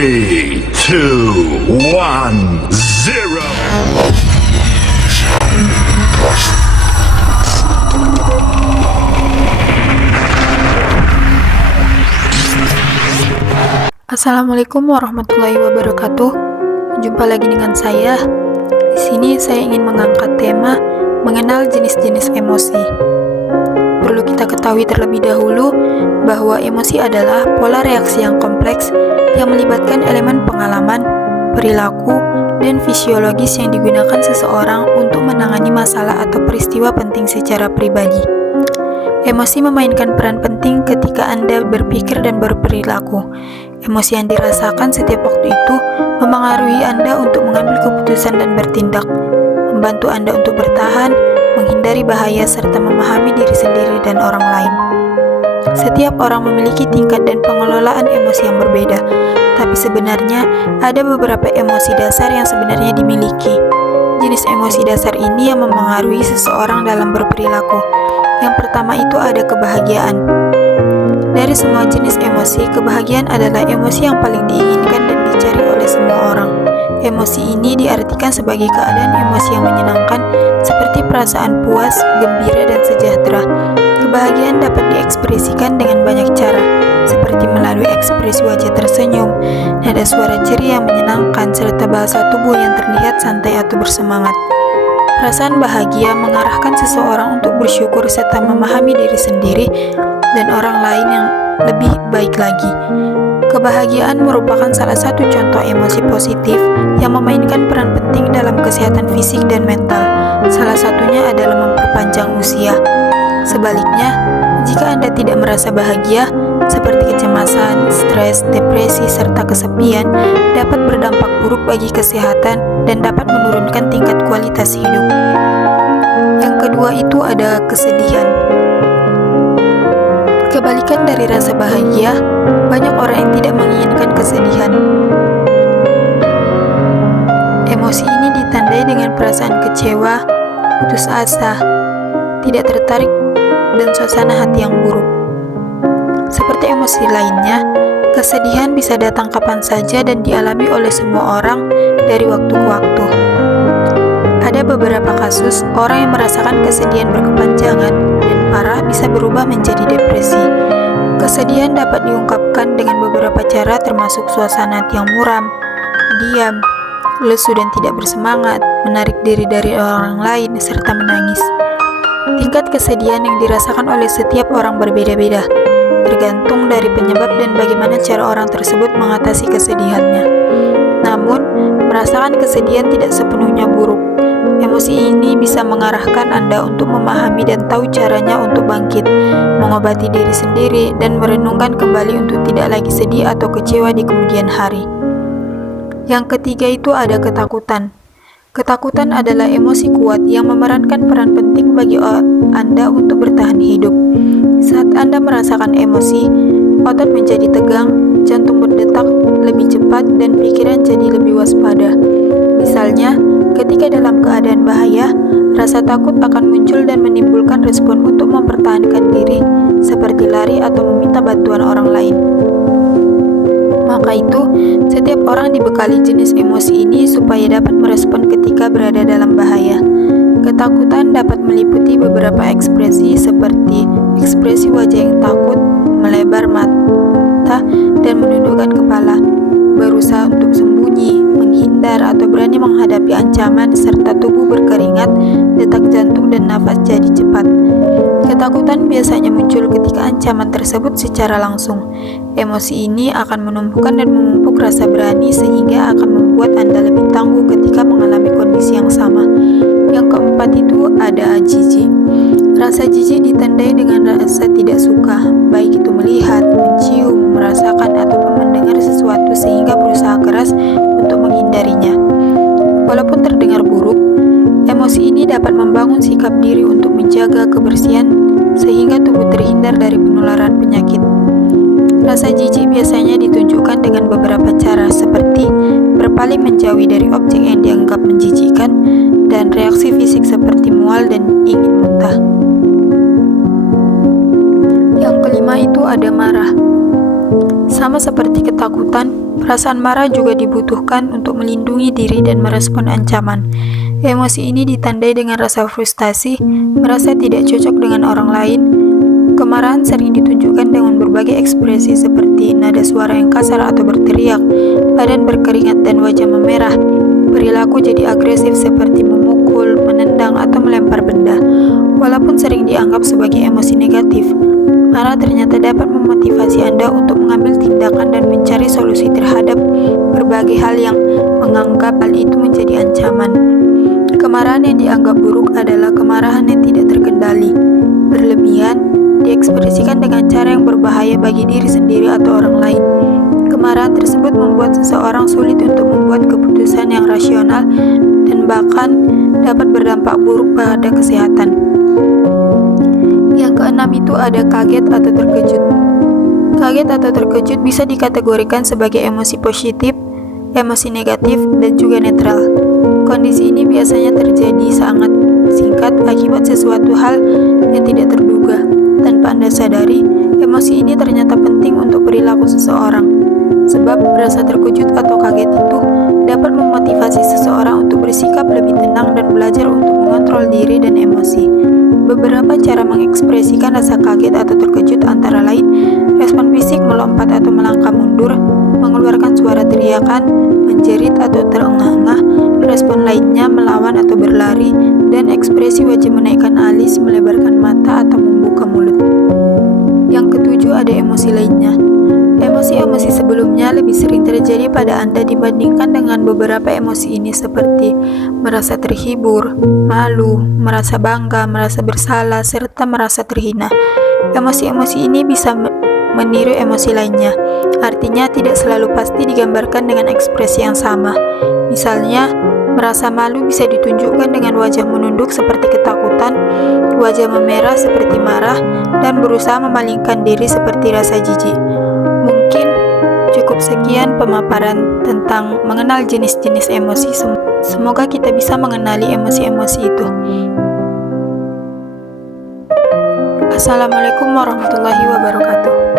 3, 2, 1, 0. Assalamualaikum warahmatullahi wabarakatuh. Jumpa lagi dengan saya. Di sini saya ingin mengangkat tema mengenal jenis-jenis emosi. Perlu kita ketahui terlebih dahulu bahwa emosi adalah pola reaksi yang kompleks yang melibatkan elemen pengalaman, perilaku, dan fisiologis yang digunakan seseorang untuk menangani masalah atau peristiwa penting secara pribadi. Emosi memainkan peran penting ketika Anda berpikir dan berperilaku. Emosi yang dirasakan setiap waktu itu memengaruhi Anda untuk mengambil keputusan dan bertindak, membantu Anda untuk bertahan, menghindari bahaya, serta memahami diri sendiri dan orang lain. Setiap orang memiliki tingkat dan pengelolaan emosi yang berbeda, tapi sebenarnya ada beberapa emosi dasar yang sebenarnya dimiliki. Jenis emosi dasar ini yang memengaruhi seseorang dalam berperilaku. Yang pertama itu ada kebahagiaan. Dari semua jenis emosi, kebahagiaan adalah emosi yang paling diinginkan dan dicari oleh semua orang. Emosi ini diartikan sebagai keadaan emosi yang menyenangkan, seperti perasaan puas, gembira, dan sejahtera. Kebahagiaan dapat diekspresikan dengan banyak cara, seperti melalui ekspresi wajah tersenyum, nada suara ceria yang menyenangkan, serta bahasa tubuh yang terlihat santai atau bersemangat. Perasaan bahagia mengarahkan seseorang untuk bersyukur serta memahami diri sendiri dan orang lain yang lebih baik lagi. Kebahagiaan merupakan salah satu contoh emosi positif yang memainkan peran penting dalam kesehatan fisik dan mental. Salah satunya adalah memperpanjang usia. Sebaliknya, jika Anda tidak merasa bahagia, seperti kecemasan, stres, depresi, serta kesepian, dapat berdampak buruk bagi kesehatan dan dapat menurunkan tingkat kualitas hidup. Yang kedua itu ada kesedihan. Kebalikan dari rasa bahagia, banyak orang yang tidak menginginkan kesedihan. Emosi ini ditandai dengan perasaan kecewa, putus asa, tidak tertarik, dan suasana hati yang buruk. Seperti emosi lainnya, kesedihan bisa datang kapan saja dan dialami oleh semua orang dari waktu ke waktu. Ada beberapa kasus orang yang merasakan kesedihan berkepanjangan dan parah bisa berubah menjadi depresi. Kesedihan dapat diungkapkan dengan beberapa cara termasuk suasana hati yang muram, diam, lesu dan tidak bersemangat, menarik diri dari orang lain, serta menangis. Tingkat kesedihan yang dirasakan oleh setiap orang berbeda-beda, tergantung dari penyebab dan bagaimana cara orang tersebut mengatasi kesedihannya. Namun, merasakan kesedihan tidak sepenuhnya buruk. Emosi ini bisa mengarahkan Anda untuk memahami dan tahu caranya untuk bangkit, mengobati diri sendiri, dan merenungkan kembali untuk tidak lagi sedih atau kecewa di kemudian hari. Yang ketiga itu ada ketakutan. Ketakutan adalah emosi kuat yang memerankan peran penting bagi Anda untuk bertahan hidup. Saat Anda merasakan emosi, otot menjadi tegang, jantung berdetak lebih cepat, dan pikiran jadi lebih waspada. Misalnya, ketika dalam keadaan bahaya, rasa takut akan muncul dan menimbulkan respon untuk mempertahankan diri, seperti lari atau meminta bantuan orang lain. Maka itu, setiap orang dibekali jenis emosi ini supaya dapat merespon ketika berada dalam bahaya. Ketakutan dapat meliputi beberapa ekspresi seperti ekspresi wajah yang takut, melebar mata, dan menundukkan kepala, berusaha untuk sembunyi, menghindar, atau berani menghadapi ancaman, serta tubuh berkeringat, detak jantung dan nafas jadi cepat. Ketakutan biasanya muncul ketika ancaman tersebut secara langsung. Emosi ini akan menumbuhkan dan memupuk rasa berani sehingga akan membuat Anda lebih tangguh ketika mengalami kondisi yang sama. Yang keempat itu ada jijik. Rasa jijik ditandai dengan rasa tidak suka, baik itu melihat, mencium, merasakan, ataupun mendengar sesuatu sehingga berusaha keras untuk menghindarinya. Walaupun terdengar buruk, emosi ini dapat membangun sikap diri untuk menjaga kebersihan sehingga tubuh terhindar dari penularan penyakit. Rasa jijik biasanya ditunjukkan dengan beberapa cara seperti berpaling menjauhi dari objek yang dianggap menjijikkan dan reaksi fisik seperti mual dan ingin muntah. Yang kelima itu ada marah. Sama seperti ketakutan, Perasaan marah juga dibutuhkan untuk melindungi diri dan merespon ancaman. Emosi ini ditandai dengan rasa frustasi, merasa tidak cocok dengan orang lain. Kemarahan sering ditunjukkan dengan berbagai ekspresi seperti nada suara yang kasar atau berteriak, badan berkeringat dan wajah memerah. Perilaku jadi agresif seperti memukul, menendang, atau melempar benda. Walaupun sering dianggap sebagai emosi negatif, marah ternyata dapat memotivasi Anda untuk mengambil tindakan dan mencari solusi terhadap berbagai hal yang menganggap hal itu menjadi ancaman. Kemarahan yang dianggap buruk adalah kemarahan yang tidak terkendali, berlebihan, diekspresikan dengan cara yang berbahaya bagi diri sendiri atau orang lain. Kemarahan tersebut membuat seseorang sulit untuk membuat keputusan yang rasional dan bahkan dapat berdampak buruk pada kesehatan. Yang keenam itu ada kaget atau terkejut. Kaget atau terkejut bisa dikategorikan sebagai emosi positif, emosi negatif, dan juga netral. Kondisi ini biasanya terjadi sangat singkat akibat sesuatu hal yang tidak terduga. Tanpa Anda sadari, emosi ini ternyata penting untuk perilaku seseorang. Sebab rasa terkejut atau kaget itu dapat memotivasi seseorang untuk bersikap lebih tenang dan belajar untuk mengontrol diri dan emosi. Beberapa cara mengekspresikan rasa kaget atau terkejut antara lain respon fisik melompat atau melangkah mundur, mengeluarkan suara teriakan, menjerit atau terengah-engah, respon lainnya melawan atau berlari, dan ekspresi wajah menaikkan alis, melebarkan mata, atau membuka mulut. Yang ketujuh ada emosi lainnya. Emosi-emosi sebelumnya lebih sering terjadi pada Anda dibandingkan dengan beberapa emosi ini seperti merasa terhibur, malu, merasa bangga, merasa bersalah, serta merasa terhina. Emosi-emosi ini bisa meniru emosi lainnya, artinya tidak selalu pasti digambarkan dengan ekspresi yang sama. Misalnya, merasa malu bisa ditunjukkan dengan wajah menunduk seperti ketakutan, wajah memerah seperti marah, dan berusaha memalingkan diri seperti rasa jijik. Mungkin cukup sekian pemaparan tentang mengenal jenis-jenis emosi. Semoga kita bisa mengenali emosi-emosi itu. Assalamualaikum warahmatullahi wabarakatuh.